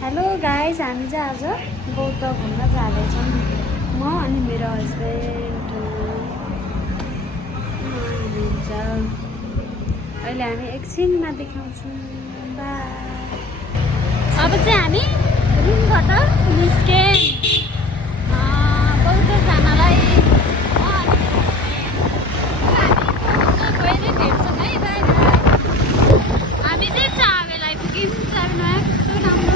Hello guys, हामी चाहिँ आज बौद्ध घुम्न जाँदैछौँ। म अनि मेरो हस्बेन्ड हुनुहुन्छ। अहिले हामी एकछिनमा देखाउँछौँ। बाई। अब चाहिँ हामी रुमबाट निस्क्यौँ बौद्ध जानलाई। हामी चाहिँ चाबेल आइपुग्यौँ। चाबेलमा कस्तो राम्रो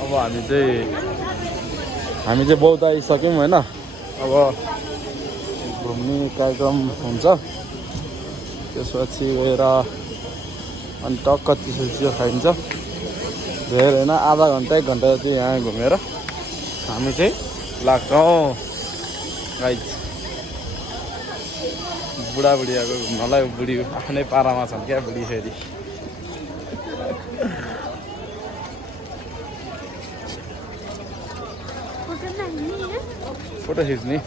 अब हामी चाहिँ बौद्ध आइसक्यौँ होइन। अब घुम्ने कार्यक्रम हुन्छ, त्यसपछि गएर अनि टक्क चिसो खाइन्छ। धेरै होइन, आधा घन्टा 1 घन्टा जति यहाँ घुमेर हामी चाहिँ लाग्छौँ गाइस। बुढाबुढीहरूको घुम्नलाई बुढी आफ्नै पारामा छन् क्या बुढी फेरि। फोटो खिच्ने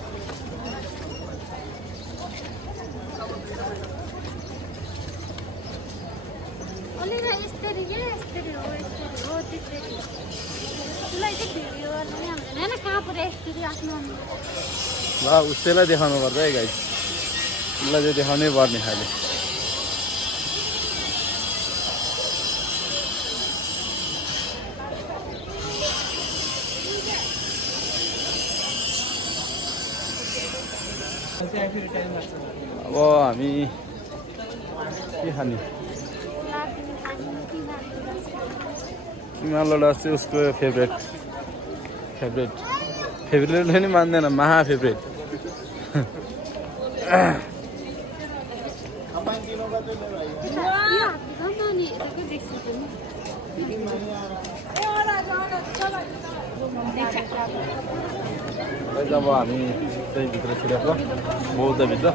ल उसैलाई देखाउनु पर्छ है गाइस। उसलाई चाहिँ देखाउनै पर्ने खाले। अब हामी के खाने? किमालोडा चाहिँ उसको फेभरेट पनि मान्दैन, महा फेभरेट। अब हामी त्यही भित्र छिरेको बौद्धभित्र।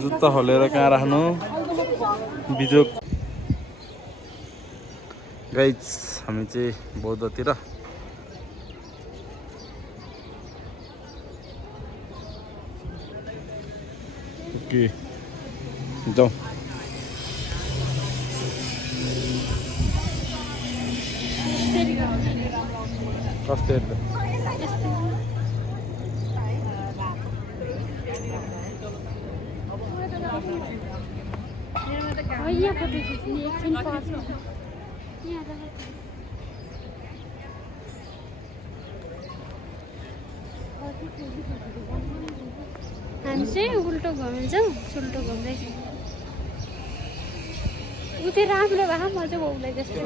जुत्ता खोलेर कहाँ राख्नु बिजोक। गाइस हामी चाहिँ बौद्धतिर ओके जाउँ। कस्तो हेर्दा हामी चाहिँ उल्टो घुमिन्छौँ, सुल्टो घुम्दै। ऊ चाहिँ राम्रो भए म चाहिँ बाउलाई जस्तो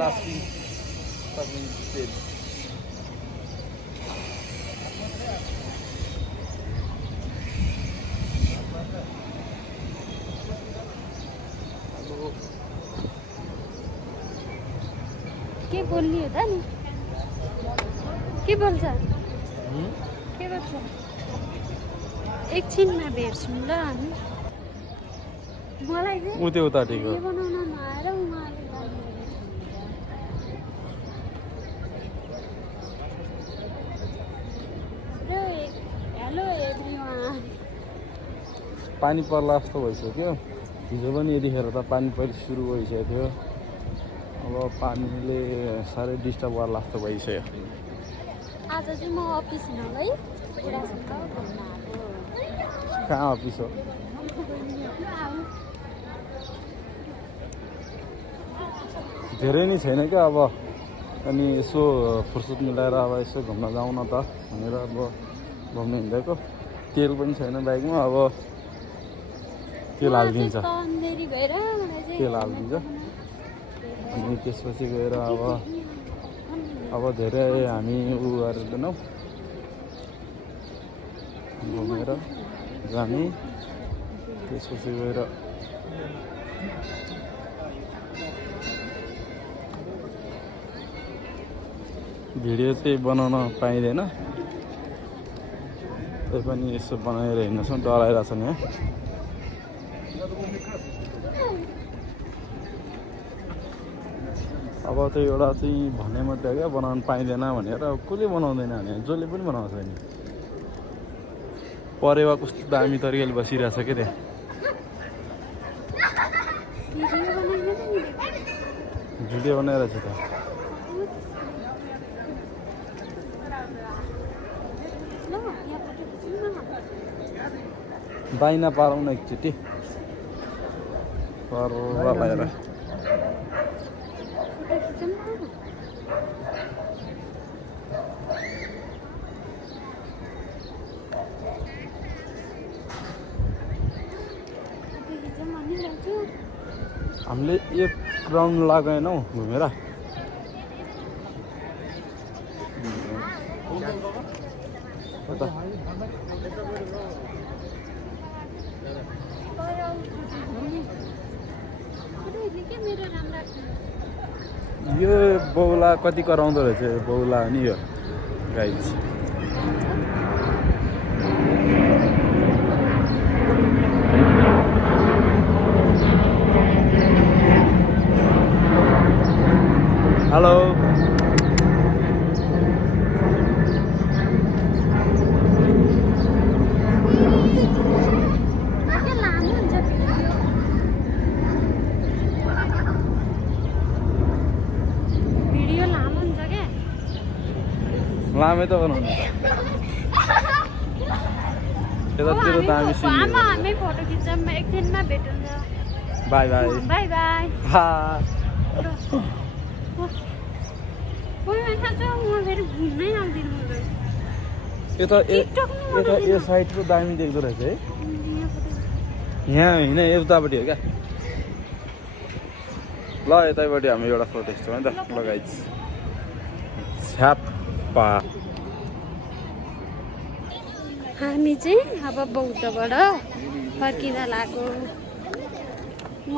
के बोल्ने हो त नि? के बोल्छ? के बोल्छ? एकछिनमा भेट्छौँ ल हामी। मलाई चाहिँ उताटिको बनाउन नआएर उहाँले हेलो एभ्रिवान। पानी पर्ला जस्तो भइसक्यो। हिजो पनि यतिखेर त पानी परि सुरु भइसकेको थियो। अब पानीले साह्रै डिस्टर्ब गर्ला जस्तो भइसक्यो। आज चाहिँ म अफिस नगई बुढासँग घुम्न आएको। कहाँ अफिस हो? धेरै नै छैन क्या अब। अनि यसो फुर्सद मिलाएर अब यसो घुम्न जाउँ न त भनेर अब घुम्नु हिँडेको। तेल पनि छैन बाइकमा। अब तेल हालिदिन्छ अनि त्यसपछि गएर अब धेरै हामी उ गर्दैनौँ, घुमेर जाने। त्यसपछि गएर भिडियो चाहिँ बनाउन पाइँदैन, तै पनि यसो बनाएर हिँड्छौँ, डराइरहेछ नि है। अब त्यो एउटा चाहिँ भने मात्रै क्या बनाउनु पाइँदैन भनेर, कसले बनाउँदैन भने जसले पनि बनाउँछ नि। परेवा कस्तो दामी तरिकाले बसिरहेछ क्या त्यहाँ। भिडियो बनाइरहेछ त। बाइना पारौँ न एकचोटि परवा लगाएर। हामीले एक राउन्ड लगाएनौँ घुमेर। यो बौला कति कराउँदो रहेछ, बौला अनि यो गाई। हेलो लामै त बनाउनु यतातिर दामी हामी फोटो खिच्छौँ, एकछिनमा भेटौँ। By by by by. यता यो साइडको दामी देख्दो रहेछ है। यहाँ होइन, यतापट्टि हो क्या। ल यतैपट्टि हामी एउटा फोटो खिच्छौँ है त। लगाइ छ्याप्पा। हामी चाहिँ अब बौद्धबाट फर्किन लाग्यो। म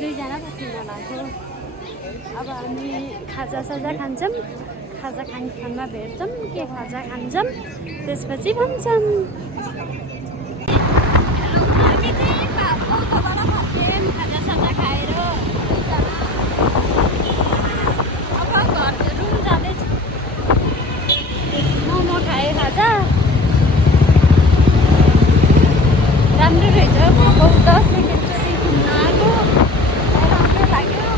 दुईजना फर्किन लाग्यो। अब हामी खाजासाजा खान्छौँ, खाजा खानमा भेट्छौँ, के खाजा खान्छौँ त्यसपछि भन्छौँ। हामी चाहिँ बौद्धबाट फर्क्यौँ खाजासाजा खाएर। अब घर रुम जाँदैछु। मोमो खाएँ, खाजा राम्रो रहेछ। बौद्ध सेकेन्डचोटि घुम्न आएको, राम्रो लाग्यो।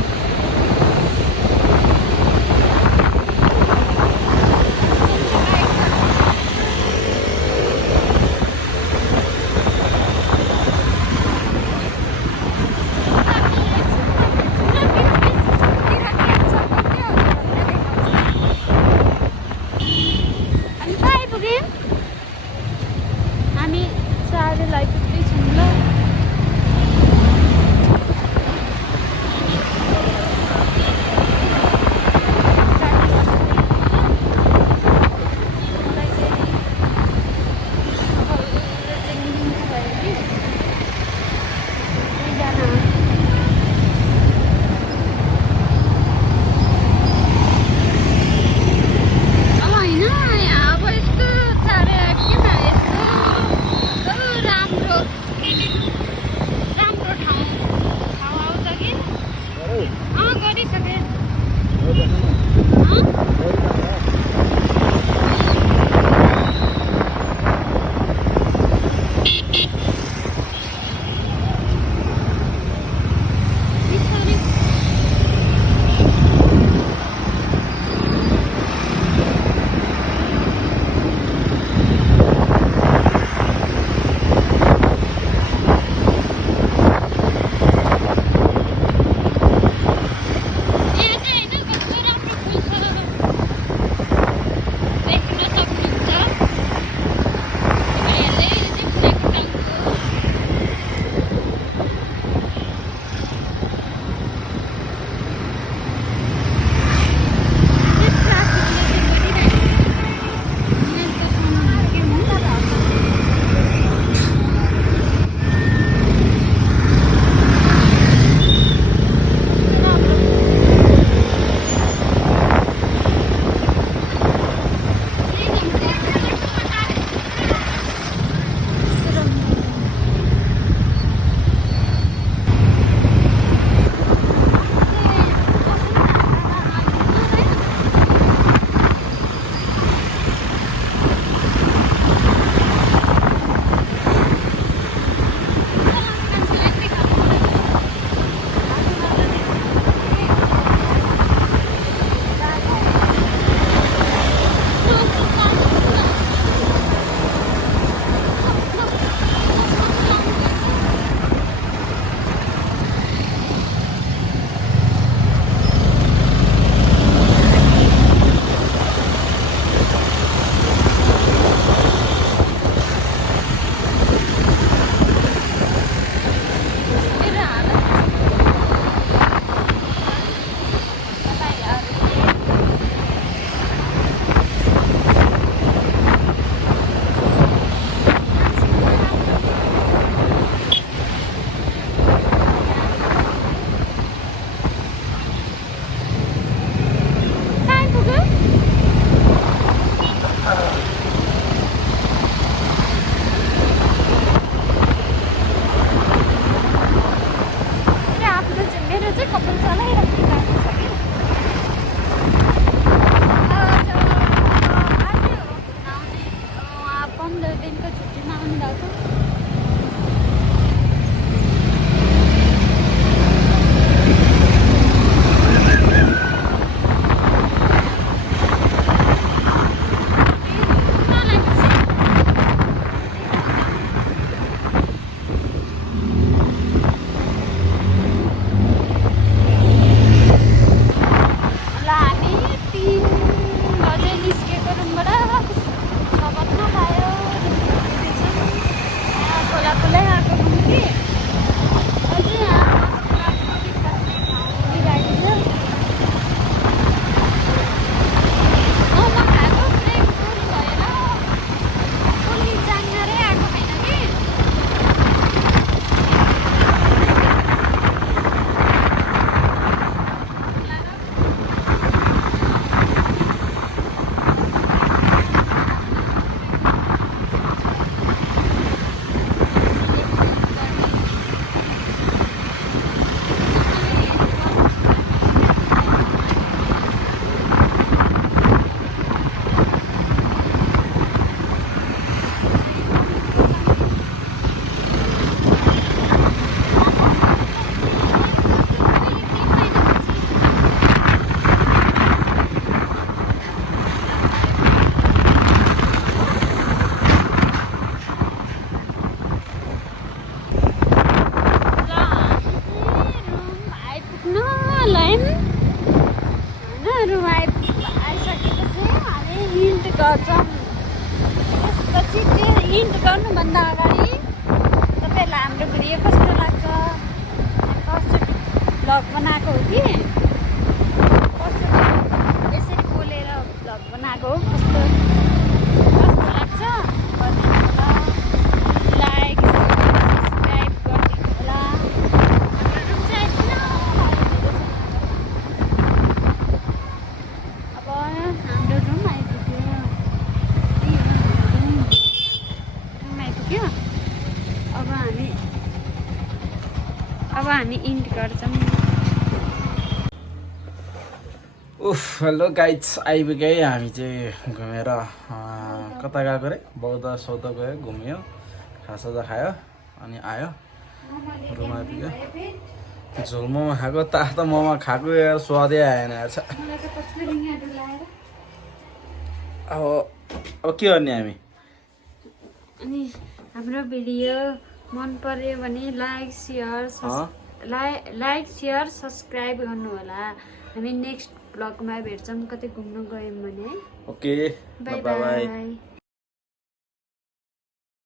इन्ट गर्नुभन्दा अगाडि तपाईँहरूलाई हाम्रो भिडियो कस्तो लाग्छ कस्तो भ्लग बनाएको हो कि कस्तो यसरी बोलेर भ्लग बनाएको हो कस्तो लाग्छ गरिदिनु होला लाइक सब्सक्राइब गरिदिनु होला हाम्रो चाहिँ किन अब हाम्रो रुम आइपुग्यो अब हामी इन्ट गर्छौँ उफ हेलो गाइड्स आइपुग्यो है हामी चाहिँ घुमेर कता गएको रे बौद्ध सौद्ध गयो घुम्यो खासाजा खायो अनि आयो रुम आइपुग्यो झोल मोमो खाएको तातो मोमो खाएको यार स्वादै आएन यार अब के गर्ने हामी अनि हाम्रो भिडियो मन पर्यो भने लाइक सेयर सब्सक्राइब गर्नु होला हामी नेक्स्ट ब्लगमा भेट्छौँ कतै घुम्न गयौँ भने ओके बाई बाई